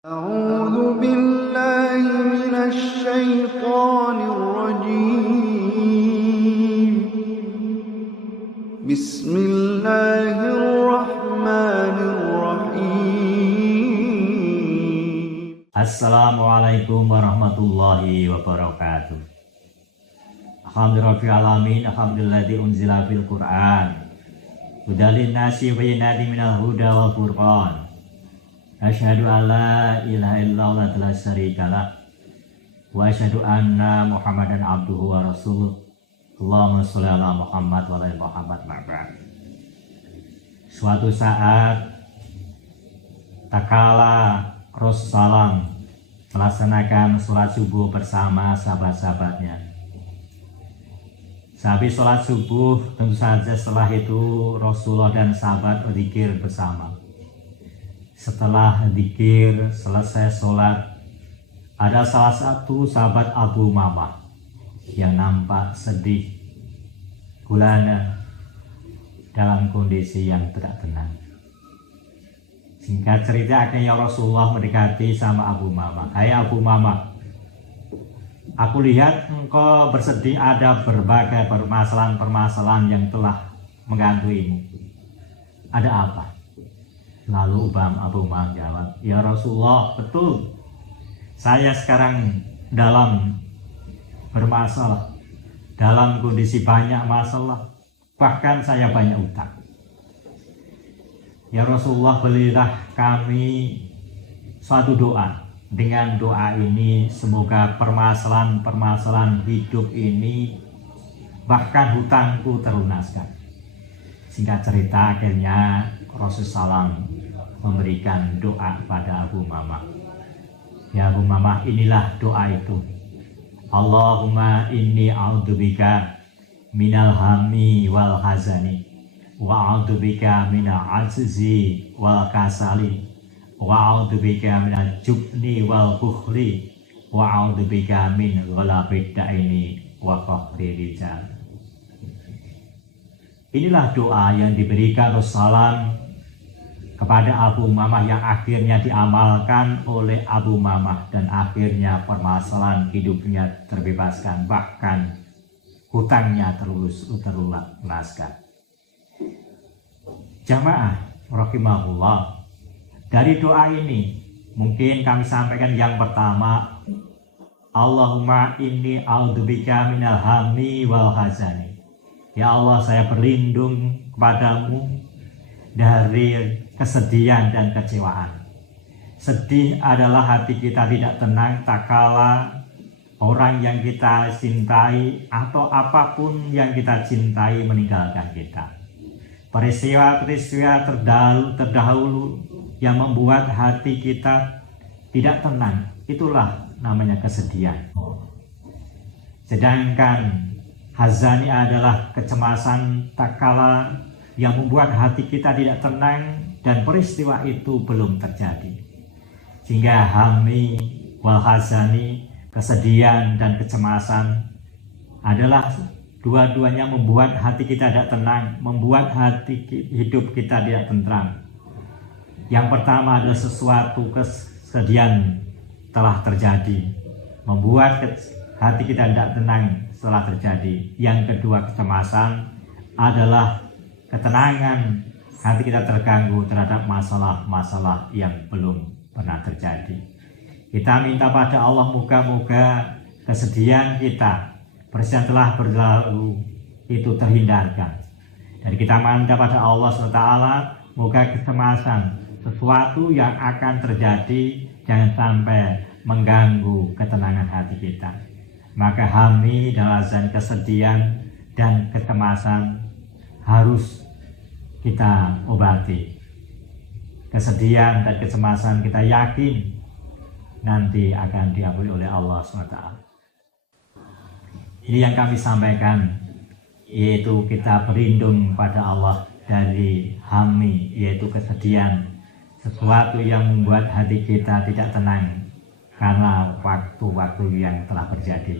أعوذ بالله من الشيطان الرجيم بسم الله الرحمن الرحيم Assalamualaikum warahmatullahi wabarakatuh. Alhamdulillahirrahmanirrahim. Alhamdulilladzi unzila fil Qur'an hudalin nasi wa bayyinatin minal huda wal furqan. Asyhadu an la ilaha illallah la syarika lah wa asyhadu anna Muhammadan abduhu wa rasuluh. Allahumma sholli ala Muhammad wa ala Muhammad ma'ba'd. Suatu saat tatkala Rasulullah melaksanakan sholat subuh bersama sahabat-sahabatnya. Sehabis sholat subuh, tentu saja setelah itu Rasulullah dan sahabat berzikir bersama. Setelah zikir selesai sholat, ada salah satu sahabat Abu Umamah yang nampak sedih, gulana, dalam kondisi yang tidak tenang. Singkat cerita, akhirnya Rasulullah mendekati sama Abu Umamah. Hai Abu Umamah, aku lihat engkau bersedih, ada berbagai permasalahan-permasalahan yang telah menggantungimu. Ada apa? Lalu Abu Umamah jawab, ya Rasulullah, betul. Saya sekarang dalam bermasalah, dalam kondisi banyak masalah, bahkan saya banyak utang. Ya Rasulullah, berilah kami suatu doa. Dengan doa ini semoga permasalahan-permasalahan hidup ini, bahkan hutangku terlunaskan. Singkat cerita, akhirnya Rasulullah memberikan doa pada Abu Umamah. Ya Abu Umamah, inilah doa itu. Allahumma inni a'udzubika minal hammi wal hazani wa a'udzubika minal ajzi wal kasali wa a'udzubika minal jubni wal bukhli wa a'udzubika min ghalabid daini wa qahri rijal. Inilah doa yang diberikan Rasulullah kepada Abu Umamah yang akhirnya diamalkan oleh Abu Umamah dan akhirnya permasalahan hidupnya terbebaskan, bahkan hutangnya terlunaskan. Jamaah rahimahullah, dari doa ini mungkin kami sampaikan yang pertama, Allahumma inni a'udzubika minal hammi wal hazani. Ya Allah, saya berlindung kepadamu dari kesedihan dan kecewaan. Sedih adalah hati kita tidak tenang tatkala orang yang kita cintai atau apapun yang kita cintai meninggalkan kita. Peristiwa-peristiwa terdahulu yang membuat hati kita tidak tenang, itulah namanya kesedihan. Sedangkan hazani adalah kecemasan tatkala yang membuat hati kita tidak tenang dan peristiwa itu belum terjadi. Sehingga hammi wal hazani, kesedihan dan kecemasan adalah dua-duanya membuat hati kita tidak tenang, membuat hati hidup kita tidak tentram. Yang pertama adalah sesuatu kesedihan telah terjadi, membuat hati kita tidak tenang setelah terjadi. Yang kedua, kecemasan adalah ketenangan hati kita terganggu terhadap masalah-masalah yang belum pernah terjadi. Kita minta pada Allah moga-moga kesedihan kita, peristiwa telah berlalu itu terhindarkan. Dan kita minta pada Allah SWT moga kecemasan, sesuatu yang akan terjadi jangan sampai mengganggu ketenangan hati kita. Maka hammi dan hazan, kesedihan dan kecemasan harus kita obati. Kesedihan dan kecemasan kita yakin nanti akan diampuni oleh Allah SWT. Ini yang kami sampaikan, yaitu kita berlindung pada Allah dari hammi, yaitu kesedihan, sesuatu yang membuat hati kita tidak tenang karena waktu-waktu yang telah terjadi.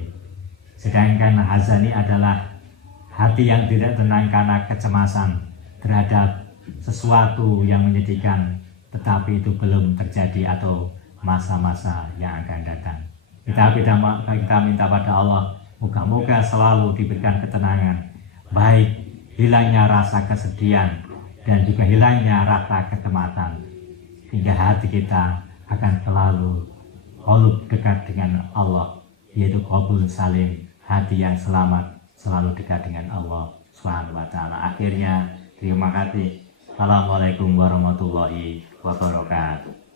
Sedangkan hazani adalah hati yang tidak tenang karena kecemasan terhadap sesuatu yang menyedihkan tetapi itu belum terjadi atau masa-masa yang akan datang. Kita minta pada Allah, moga-moga selalu diberikan ketenangan, baik hilangnya rasa kesedihan dan juga hilangnya rasa kecemasan, hingga hati kita akan selalu qalub dekat dengan Allah, yaitu qalbun salim, hati yang selamat, selalu dekat dengan Allah Subhanahu wa taala. Akhirnya terima kasih. Assalamualaikum warahmatullahi wabarakatuh.